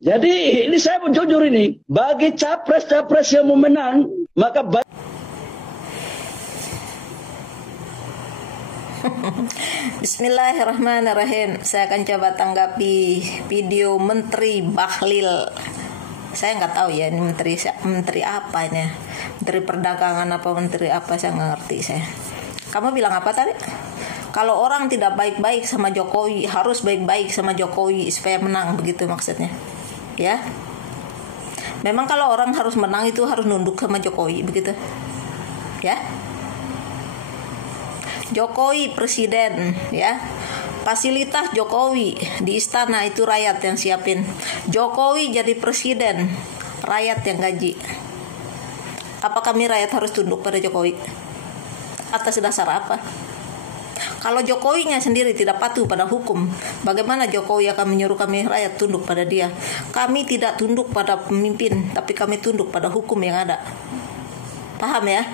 Jadi ini saya pun jujur ini, bagi capres-capres yang mau menang, maka Bismillahirrahmanirrahim. Saya akan coba tanggapi video Menteri Bahlil. Saya nggak tahu ya ini menteri apa ini, menteri perdagangan apa menteri apa, saya nggak ngerti saya. Kamu bilang apa tadi? Kalau orang tidak baik-baik sama Jokowi, harus baik-baik sama Jokowi supaya menang, begitu maksudnya. Ya. Memang kalau orang harus menang itu harus nunduk sama Jokowi, begitu. Ya. Jokowi presiden, ya. Fasilitas Jokowi di istana itu rakyat yang siapin. Jokowi jadi presiden, rakyat yang gaji. Apa kami rakyat harus tunduk pada Jokowi? Atas dasar apa? Kalau Jokowinya sendiri tidak patuh pada hukum, bagaimana Jokowi akan menyuruh kami rakyat tunduk pada dia? Kami tidak tunduk pada pemimpin, tapi kami tunduk pada hukum yang ada. Paham ya?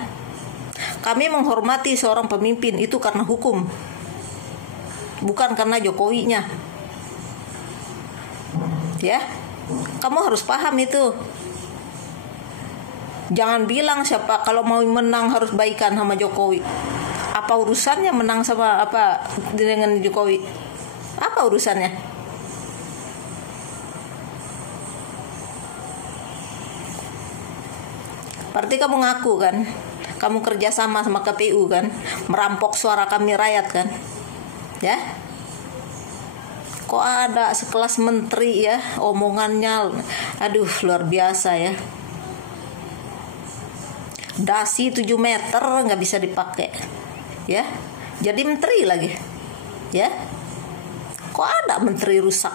Kami menghormati seorang pemimpin itu karena hukum, bukan karena Jokowinya. Ya, kamu harus paham itu. Jangan bilang siapa kalau mau menang harus baikan sama Jokowi. Apa urusannya menang sama apa dengan Jokowi? Apa urusannya? Berarti kamu ngaku kan? Kamu kerja sama KPU kan? Merampok suara kami rakyat kan? Ya? Kok ada sekelas menteri ya, omongannya aduh luar biasa ya. Dasi 7 meter nggak bisa dipakai. Ya, jadi menteri lagi, ya. Kok ada menteri rusak?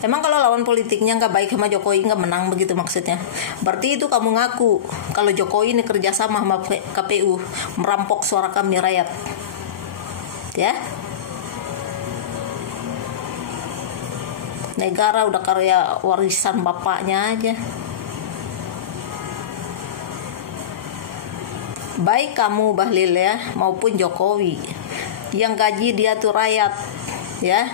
Emang kalau lawan politiknya nggak baik sama Jokowi nggak menang, begitu maksudnya? Berarti itu kamu ngaku kalau Jokowi ini kerjasama sama KPU merampok suara kami rakyat, ya. Negara udah karya warisan bapaknya aja. Baik kamu Bahlil ya maupun Jokowi, yang gaji dia tuh rakyat, ya.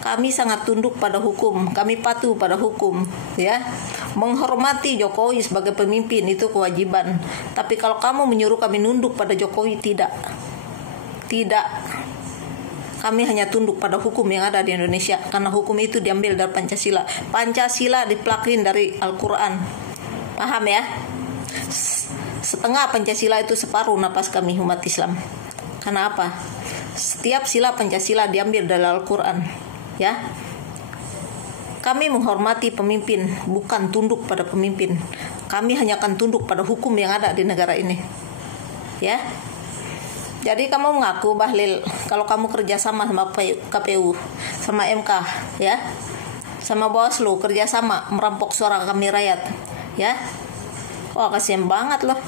Kami sangat tunduk pada hukum, kami patuh pada hukum, ya. Menghormati Jokowi sebagai pemimpin itu kewajiban. Tapi kalau kamu menyuruh kami nunduk pada Jokowi, tidak. Kami hanya tunduk pada hukum yang ada di Indonesia, karena hukum itu diambil dari Pancasila. Pancasila diplakin dari Al-Quran. Paham ya? Setengah Pancasila itu separuh napas kami umat Islam. Karena apa? Setiap sila Pancasila diambil dari Al-Quran, ya. Kami menghormati pemimpin, bukan tunduk pada pemimpin. Kami hanya akan tunduk pada hukum yang ada di negara ini, ya. Jadi kamu mengaku Bahlil kalau kamu kerjasama sama KPU, sama MK, ya, sama Bawaslu kerjasama merampok suara kami rakyat, ya. Wah, kasihan banget loh.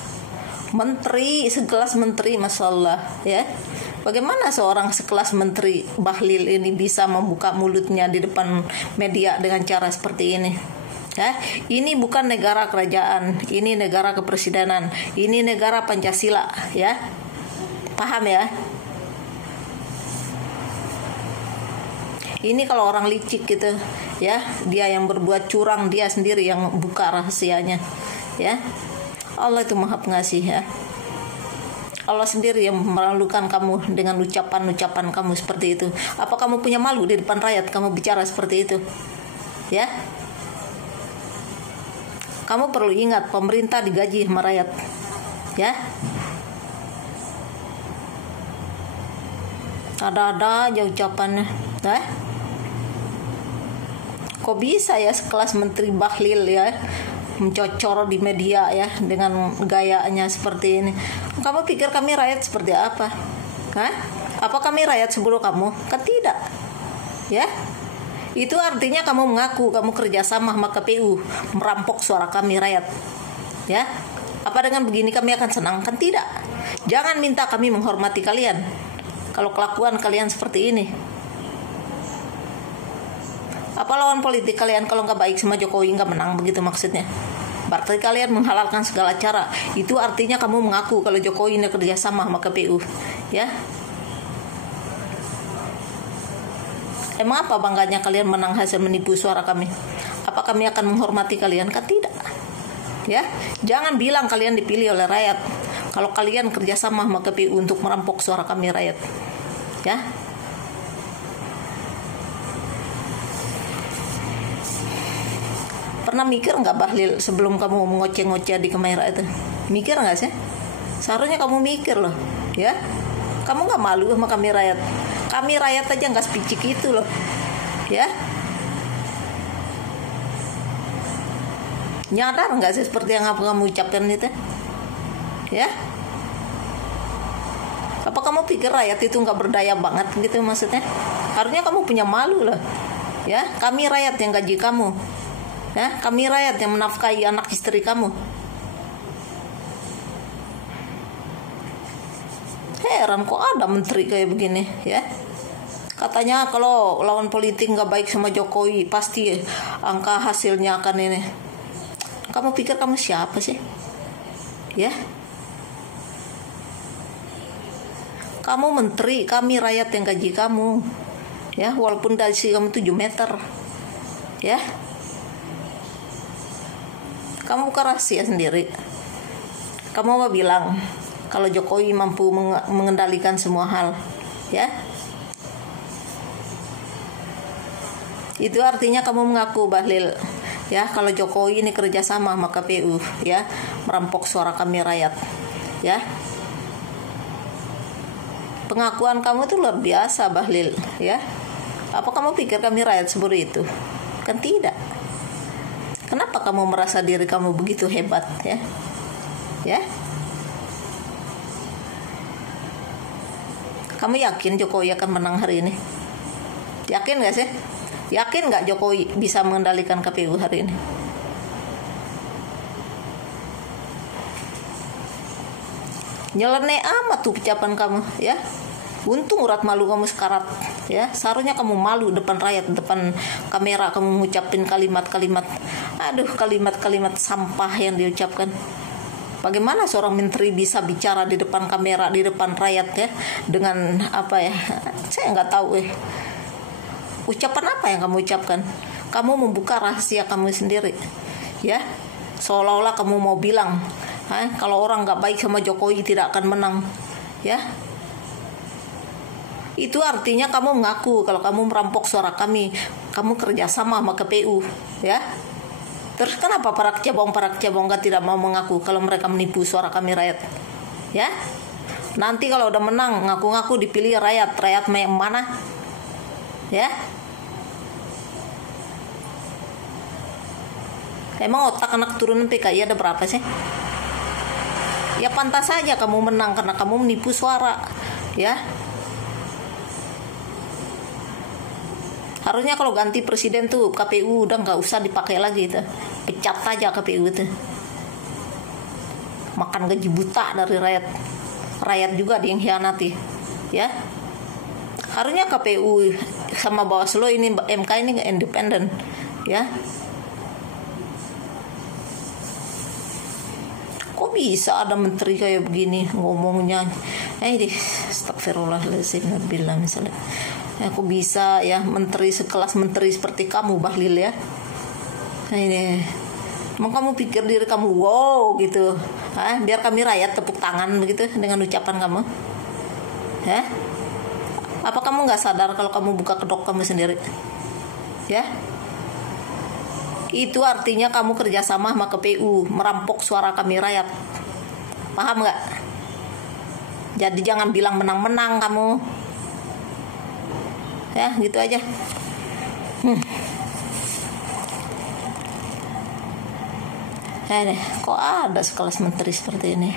Menteri, sekelas menteri, Masya Allah, ya. Bagaimana seorang sekelas menteri Bahlil ini bisa membuka mulutnya di depan media dengan cara seperti ini? Ya, ini bukan negara kerajaan, ini negara kepresidenan, ini negara Pancasila, ya. Paham ya? Ini kalau orang licik gitu, ya, dia yang berbuat curang, dia sendiri yang buka rahasianya, ya. Allah itu Maha Pengasih, ya. Allah sendiri yang memalukan kamu dengan ucapan-ucapan kamu seperti itu. Apa kamu punya malu di depan rakyat kamu bicara seperti itu? Ya. Kamu perlu ingat pemerintah digaji sama rakyat. Ya. Ada-ada aja ucapannya. Kok bisa ya sekelas Menteri Bahlil ya mencocor di media ya dengan gayanya seperti ini? Kamu pikir kami rakyat seperti apa? Hah? Apa kami rakyat sebelum kamu? Kan tidak. Ya? Itu artinya kamu mengaku kamu kerjasama sama KPU merampok suara kami rakyat. Ya? Apa dengan begini kami akan senang? Kan tidak. Jangan minta kami menghormati kalian kalau kelakuan kalian seperti ini. Apa lawan politik kalian kalau nggak baik sama Jokowi nggak menang, begitu maksudnya? Berarti kalian menghalalkan segala cara. Itu artinya kamu mengaku kalau Jokowi ini kerja sama KPU, ya. Emang apa bangganya kalian menang hasil menipu suara kami? Apa kami akan menghormati kalian? Kan tidak. Ya, jangan bilang kalian dipilih oleh rakyat kalau kalian kerjasama sama KPU untuk merampok suara kami rakyat. Ya. Pernah mikir nggak Bahlil sebelum kamu mengoceh-ngoceh di kamera itu? Mikir nggak sih? Seharusnya kamu mikir loh, ya. Kamu nggak malu sama kami rakyat? Kami rakyat aja nggak sepicik itu loh, ya. Nyadar nggak sih seperti yang kamu ucapkan itu, ya? Apa kamu pikir rakyat itu nggak berdaya banget gitu maksudnya? Harusnya kamu punya malu loh, ya. Kami rakyat yang gaji kamu, ya. Kami rakyat yang menafkahi anak istri kamu. Heran kok ada menteri kayak begini, ya. Katanya kalau lawan politik nggak baik sama Jokowi pasti angka hasilnya akan ini. Kamu pikir kamu siapa sih, ya? Kamu menteri, kami rakyat yang gaji kamu, ya. Walaupun dasi kamu 7 meter, ya. Kamu buka rahasia sendiri. Kamu mau bilang kalau Jokowi mampu mengendalikan semua hal, ya. Itu artinya kamu mengaku Bahlil, ya, kalau Jokowi ini kerjasama sama KPU, ya, merampok suara kami rakyat, ya. Pengakuan kamu itu luar biasa Bahlil, ya. Apa kamu pikir kami rakyat seperti itu? Kan tidak. Kenapa kamu merasa diri kamu begitu hebat, ya? Ya. Kamu yakin Jokowi akan menang hari ini? Yakin gak sih? Yakin gak Jokowi bisa mengendalikan KPU hari ini? Nyeleneh amat tuh ucapan kamu, ya. Untung urat malu kamu sekarat, ya. Seharusnya kamu malu depan rakyat, depan kamera kamu mengucapin kalimat-kalimat, kalimat-kalimat sampah yang diucapkan. Bagaimana seorang menteri bisa bicara di depan kamera, di depan rakyat, ya, dengan apa ya? Saya nggak tahu. Ucapan apa yang kamu ucapkan? Kamu membuka rahasia kamu sendiri, ya. Seolah-olah kamu mau bilang, kalau orang nggak baik sama Jokowi tidak akan menang, ya. Itu artinya kamu mengaku kalau kamu merampok suara kami, kamu kerjasama sama KPU, ya. Terus kenapa para kecebong gak tidak mau mengaku kalau mereka menipu suara kami rakyat, ya? Nanti kalau udah menang ngaku-ngaku dipilih rakyat yang mana, ya? Emang otak anak turunan PKI ada berapa sih? Ya pantas saja kamu menang karena kamu menipu suara, ya. Harusnya kalau ganti presiden tuh KPU udah nggak usah dipakai lagi itu, pecat aja KPU itu. Makan gaji buta dari rakyat juga dia yang hianati, ya. Harusnya KPU sama Bawaslu ini MK ini independen, ya. Kok bisa ada menteri kayak begini ngomongnya? Astagfirullahaladzim, nabilah misalnya. Aku bisa ya menteri sekelas menteri seperti kamu Bahlil, ya. Ini mau kamu pikir diri kamu wow gitu, biar kami rakyat tepuk tangan begitu dengan ucapan kamu, ya. Apa kamu nggak sadar kalau kamu buka kedok kamu sendiri, ya? Itu artinya kamu kerjasama sama KPU merampok suara kami rakyat, paham nggak? Jadi jangan bilang menang-menang kamu. Ya gitu aja. Kok ada sekelas menteri seperti ini?